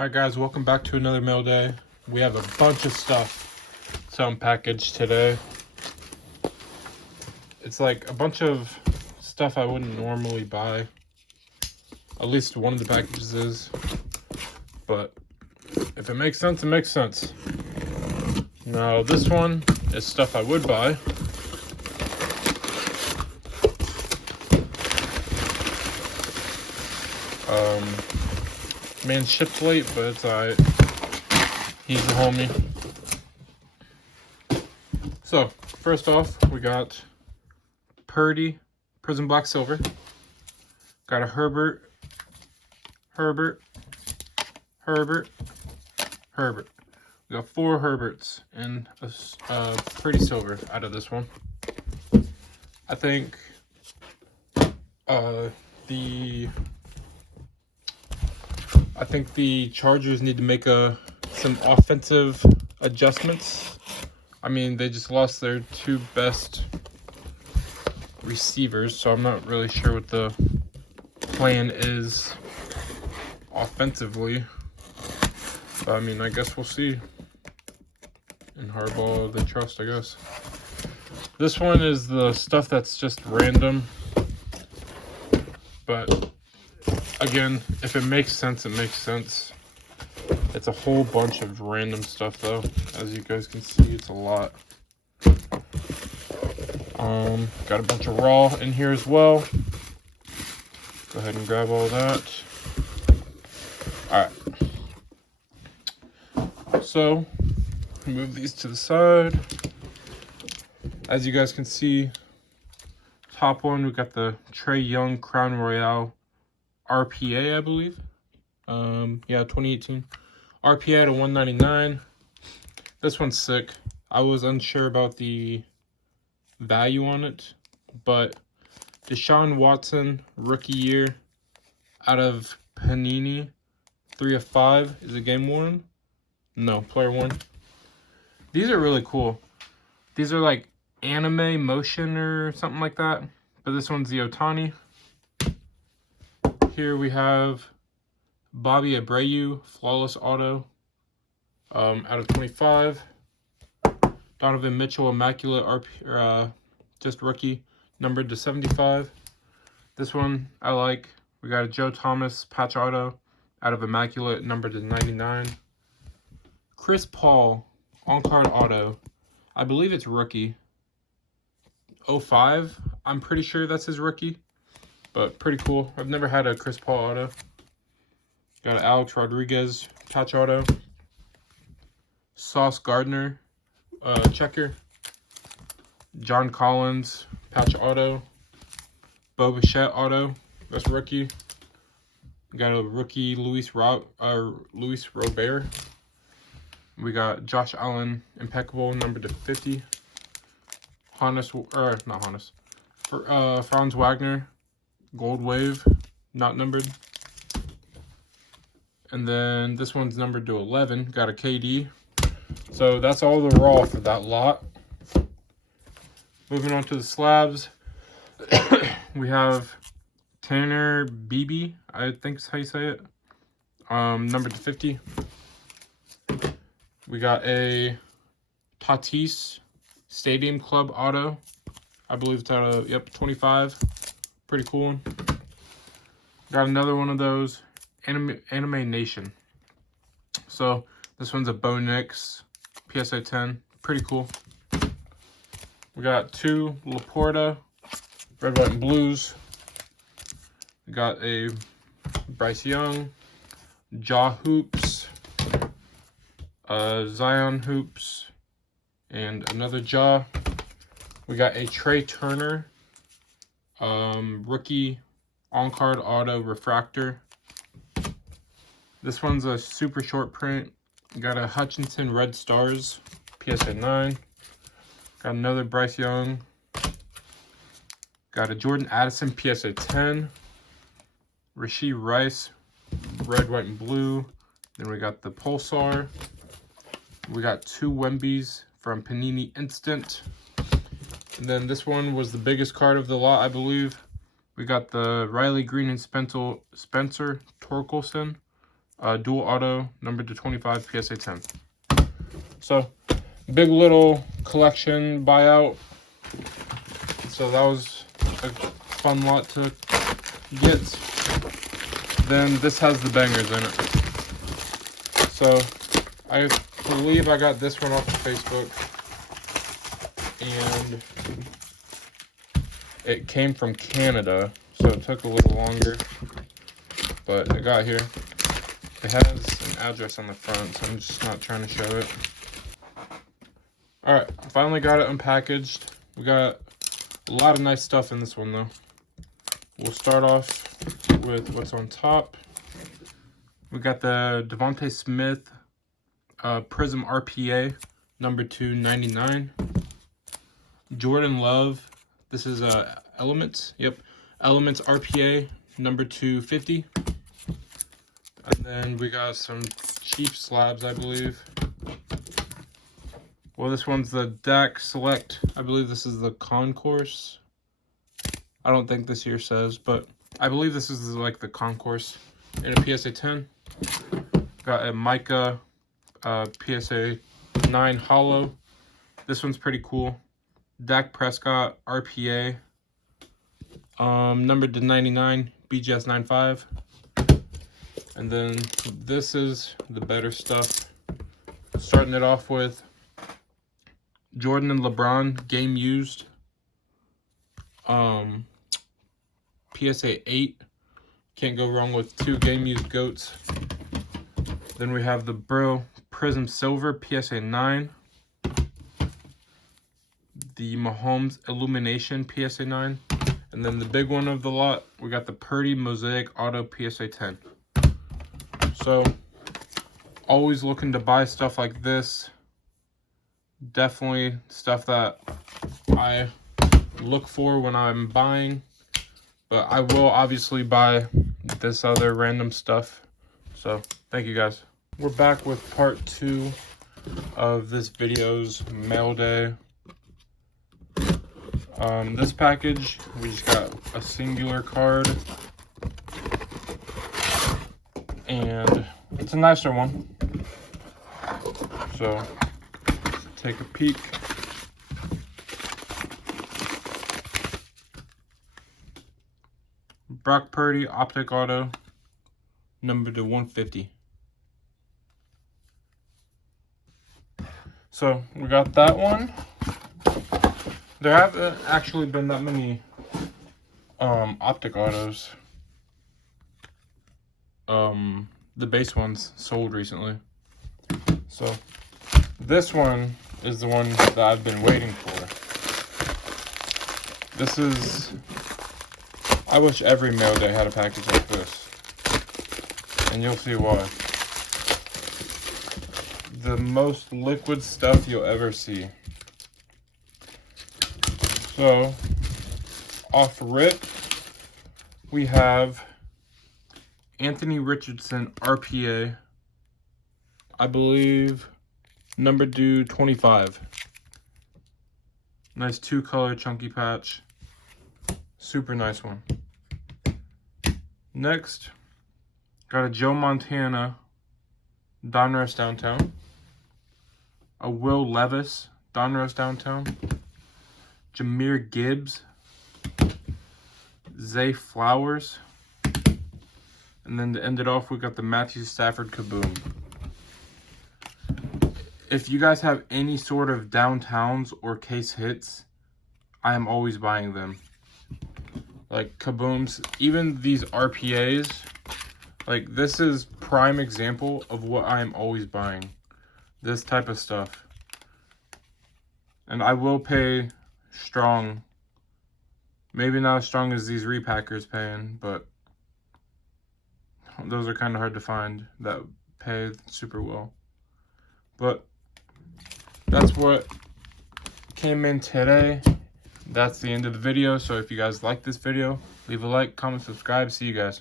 Alright guys, welcome back to another mail day. We have a bunch of stuff to unpackage today. It's like a bunch of stuff I wouldn't normally buy. At least one of the packages is. But if it makes sense, it makes sense. Now this one is stuff I would buy. Man shipped late, but it's alright. He's the homie. So, first off, we got Purdy, Prism Black Silver. Got a Herbert. We got 4 Herberts and a Purdy Silver out of this one. I think the Chargers need to make some offensive adjustments. I mean, they just lost their 2 best receivers, so I'm not really sure what the plan is offensively. But I mean, I guess we'll see. In Harbaugh, they trust, I guess. This one is the stuff that's just random. But again, if it makes sense, it makes sense. It's a whole bunch of random stuff, though. As you guys can see, it's a lot. Got a bunch of raw in here as well. Go ahead and grab all that. Alright. So, move these to the side. As you guys can see, top one, we got the Trey Young Crown Royale RPA, I believe. Yeah, 2018. RPA to 199. This one's sick. I was unsure about the value on it, but Deshaun Watson, rookie year, out of Panini, 3 of 5. Is it game worn? No, player 1. These are really cool. These are like anime motion or something like that, but this one's the Ohtani. Here we have Bobby Abreu, flawless auto, out of 25. Donovan Mitchell, immaculate just rookie, numbered to 75. This one I like. We got a Joe Thomas patch auto, out of immaculate, numbered to 99. Chris Paul, on-card auto. I believe it's rookie. 05. I'm pretty sure that's his rookie. But pretty cool. I've never had a Chris Paul auto. Got an Alex Rodriguez patch auto. Sauce Gardner checker. John Collins patch auto. Bo Bichette auto. That's rookie. Got a rookie Luis Robert. We got Josh Allen impeccable, numbered to 50. Franz Wagner Gold Wave, not numbered. And then this one's numbered to 11. Got a KD. So that's all the raw for that lot. Moving on to the slabs. We have Tanner Beebe, I think is how you say it. Numbered to 50. We got a Tatis Stadium Club auto. I believe it's out of, 25. Pretty cool one. Got another one of those, Anime Nation. So this one's a Bo Nix PSA 10. Pretty cool. We got 2 Laporta Red, White, and Blues. We got a Bryce Young, Jaw Hoops, Zion Hoops, and another Jaw. We got a Trey Turner rookie on-card auto refractor. This one's a super short print. Got a Hutchinson Red Stars PSA 9. Got another Bryce Young. Got a Jordan Addison PSA 10. Rashee Rice Red, White, and Blue. Then we got the Pulsar. We got 2 Wembies from Panini Instant. And then this one was the biggest card of the lot, I believe. We got the Riley Green and Spencer Torkelson dual auto, numbered to 25, PSA 10. So, big little collection buyout. So that was a fun lot to get. Then this has the bangers in it. So, I believe I got this one off of Facebook. And it came from Canada, so it took a little longer. But it got here. It has an address on the front, so I'm just not trying to show it. Alright, finally got it unpackaged. We got a lot of nice stuff in this one, though. We'll start off with what's on top. We got the Devontae Smith Prism RPA, number 299. Jordan Love, this is Elements. Yep, Elements RPA, number 250. And then we got some cheap slabs, I believe. Well, this one's the DAC Select. I believe this is the Concourse. I don't think this here says, but I believe this is like the Concourse in a PSA 10. Got a Mica PSA 9 Hollow. This one's pretty cool. Dak Prescott RPA. Numbered to 99, BGS 95. And then this is the better stuff. Starting it off with Jordan and LeBron game used. PSA 8. Can't go wrong with 2 game used GOATs. Then we have the Bro Prism Silver PSA 9. The Mahomes Illumination PSA 9. And then the big one of the lot, we got the Purdy Mosaic Auto PSA 10. So, always looking to buy stuff like this. Definitely stuff that I look for when I'm buying. But I will obviously buy this other random stuff. So, thank you guys. We're back with part 2 of this video's mail day. This package, we just got a singular card. And it's a nicer one. So, let's take a peek. Brock Purdy Optic Auto, numbered to 150. So, we got that one. There haven't actually been that many Optic Autos. The base ones sold recently. So, this one is the one that I've been waiting for. This is... I wish every mail day had a package like this. And you'll see why. The most liquid stuff you'll ever see. So, off rip, we have Anthony Richardson RPA. I believe number due 25. Nice 2-color chunky patch. Super nice one. Next, got a Joe Montana Donruss Downtown. A Will Levis Donruss Downtown. Jahmyr Gibbs. Zay Flowers. And then to end it off, we got the Matthew Stafford Kaboom. If you guys have any sort of downtowns or case hits, I am always buying them. Like Kabooms, even these RPAs, like this is prime example of what I am always buying. This type of stuff. And I will pay strong. Maybe not as strong as these repackers paying, but those are kind of hard to find that pay super well. But that's what came in today. That's the end of the video. So if you guys like this video, leave a like, comment, subscribe. See you guys.